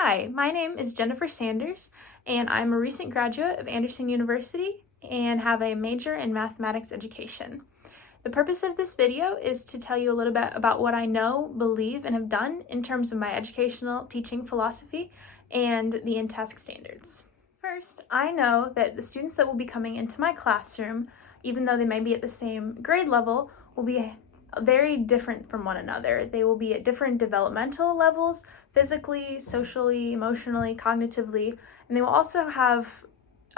Hi, my name is Jennifer Sanders, and I'm a recent graduate of Anderson University and have a major in mathematics education. The purpose of this video is to tell you a little bit about what I know, believe, and have done in terms of my educational teaching philosophy and the in-task standards. First, I know that the students that will be coming into my classroom, even though they may be at the same grade level, will be very different from one another. They will be at different developmental levels, physically, socially, emotionally, cognitively, and they will also have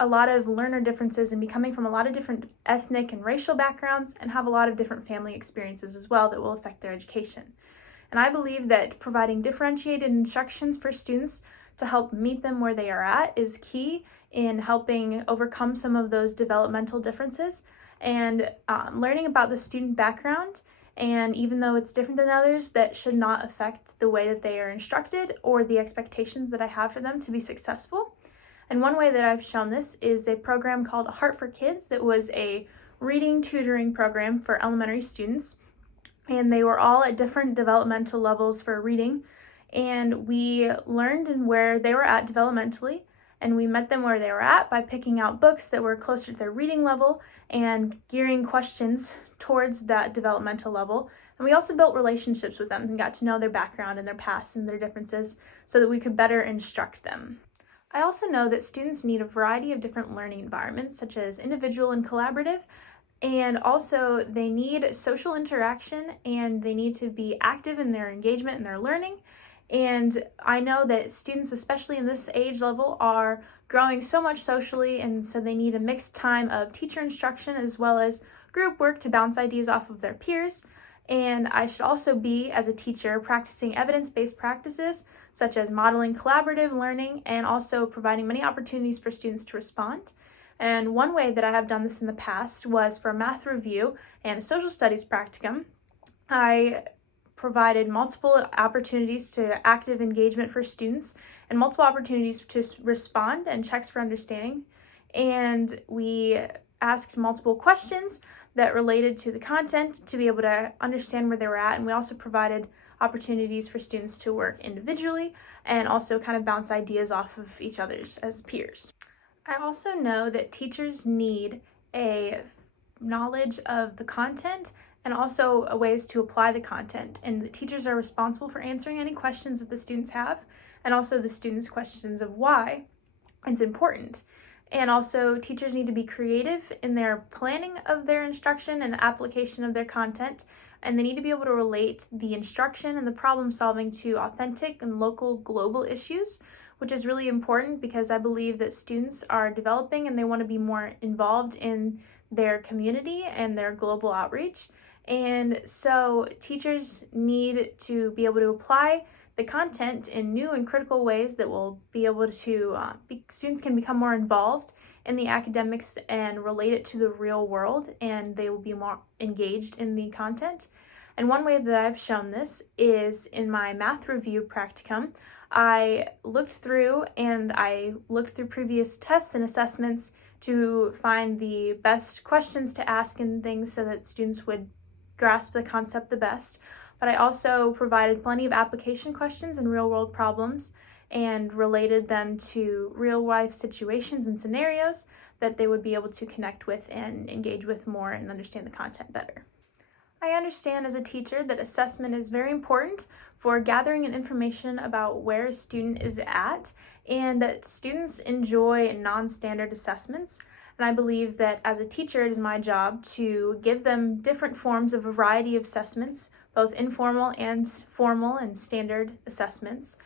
a lot of learner differences and be coming from a lot of different ethnic and racial backgrounds and have a lot of different family experiences as well that will affect their education. And I believe that providing differentiated instructions for students to help meet them where they are at is key in helping overcome some of those developmental differences and learning about the student background. And even though it's different than others, that should not affect the way that they are instructed or the expectations that I have for them to be successful. And one way that I've shown this is a program called Heart for Kids that was a reading tutoring program for elementary students. And they were all at different developmental levels for reading. And we learned where they were at developmentally, and we met them where they were at by picking out books that were closer to their reading level and gearing questions towards that developmental level. And we also built relationships with them and got to know their background and their past and their differences so that we could better instruct them. I also know that students need a variety of different learning environments, such as individual and collaborative, and also they need social interaction and they need to be active in their engagement and their learning. And I know that students, especially in this age level, are growing so much socially, and so they need a mixed time of teacher instruction as well as group work to bounce ideas off of their peers. And I should also be, as a teacher, practicing evidence-based practices such as modeling collaborative learning and also providing many opportunities for students to respond. And one way that I have done this in the past was for a math review and a social studies practicum. I provided multiple opportunities to active engagement for students and multiple opportunities to respond and checks for understanding. And we asked multiple questions that related to the content to be able to understand where they were at. And we also provided opportunities for students to work individually and also kind of bounce ideas off of each other's as peers. I also know that teachers need a knowledge of the content and also ways to apply the content. And the teachers are responsible for answering any questions that the students have, and also the students' questions of why it's important. And also teachers need to be creative in their planning of their instruction and application of their content. And they need to be able to relate the instruction and the problem solving to authentic and local global issues, which is really important because I believe that students are developing and they want to be more involved in their community and their global outreach. And so teachers need to be able to apply the content in new and critical ways that will be able to, students can become more involved in the academics and relate it to the real world, and they will be more engaged in the content. And one way that I've shown this is in my math review practicum. I looked through previous tests and assessments to find the best questions to ask and things so that students would grasp the concept the best. But I also provided plenty of application questions and real-world problems and related them to real-life situations and scenarios that they would be able to connect with and engage with more and understand the content better. I understand as a teacher that assessment is very important for gathering information about where a student is at and that students enjoy non-standard assessments. And I believe that as a teacher, it is my job to give them different forms of a variety of assessments, both informal and formal and standard assessments.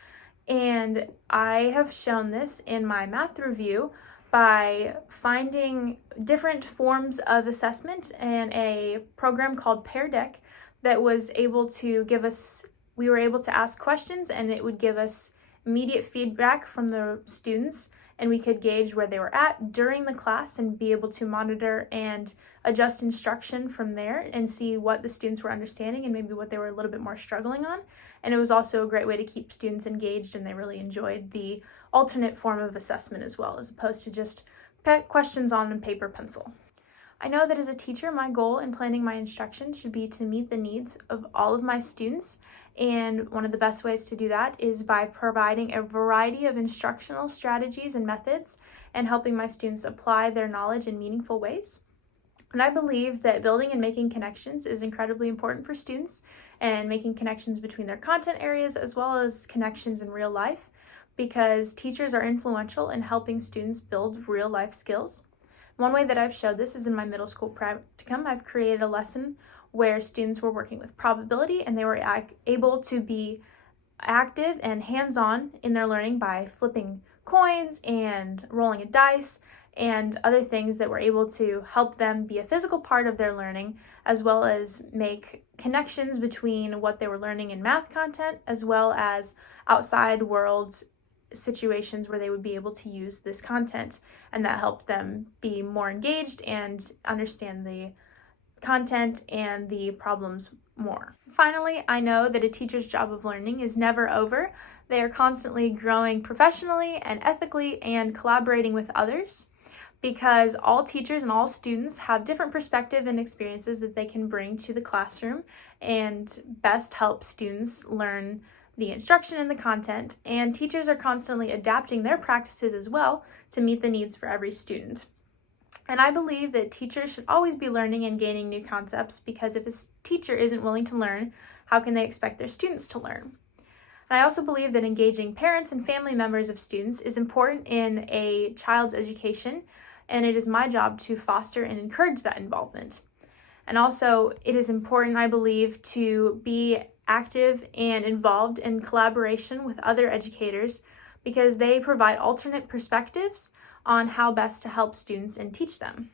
And I have shown this in my math review by finding different forms of assessment in a program called Pear Deck that was able to give us, we were able to ask questions and it would give us immediate feedback from the students, and we could gauge where they were at during the class and be able to monitor and adjust instruction from there and see what the students were understanding and maybe what they were a little bit more struggling on. And it was also a great way to keep students engaged, and they really enjoyed the alternate form of assessment as well, as opposed to just questions on paper pencil. I know that as a teacher, my goal in planning my instruction should be to meet the needs of all of my students And one of the best ways to do that is by providing a variety of instructional strategies and methods and helping my students apply their knowledge in meaningful ways. And I believe that building and making connections is incredibly important for students, and making connections between their content areas as well as connections in real life, because teachers are influential in helping students build real life skills. One way that I've showed this is in my middle school practicum. I've created a lesson where students were working with probability, and they were able to be active and hands-on in their learning by flipping coins and rolling a dice and other things that were able to help them be a physical part of their learning, as well as make connections between what they were learning in math content as well as outside world situations where they would be able to use this content, and that helped them be more engaged and understand the content and the problems more. Finally, I know that a teacher's job of learning is never over. They are constantly growing professionally and ethically and collaborating with others, because all teachers and all students have different perspectives and experiences that they can bring to the classroom and best help students learn the instruction and the content. And teachers are constantly adapting their practices as well to meet the needs for every student. And I believe that teachers should always be learning and gaining new concepts, because if a teacher isn't willing to learn, how can they expect their students to learn? And I also believe that engaging parents and family members of students is important in a child's education, and it is my job to foster and encourage that involvement. And also, it is important, I believe, to be active and involved in collaboration with other educators, because they provide alternate perspectives on how best to help students and teach them.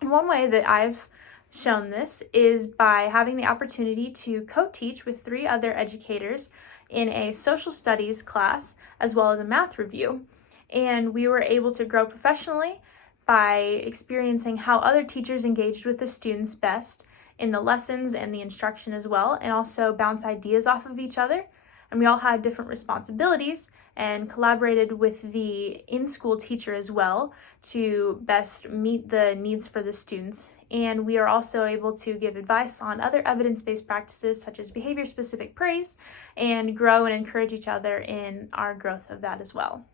And one way that I've shown this is by having the opportunity to co-teach with 3 other educators in a social studies class as well as a math review. And we were able to grow professionally by experiencing how other teachers engaged with the students best in the lessons and the instruction as well, and also bounce ideas off of each other. And we all had different responsibilities and collaborated with the in-school teacher as well to best meet the needs for the students. And we are also able to give advice on other evidence-based practices such as behavior-specific praise, and grow and encourage each other in our growth of that as well.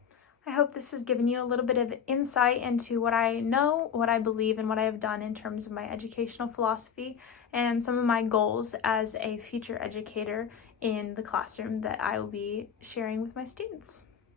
I hope this has given you a little bit of insight into what I know, what I believe, and what I have done in terms of my educational philosophy and some of my goals as a future educator in the classroom that I will be sharing with my students.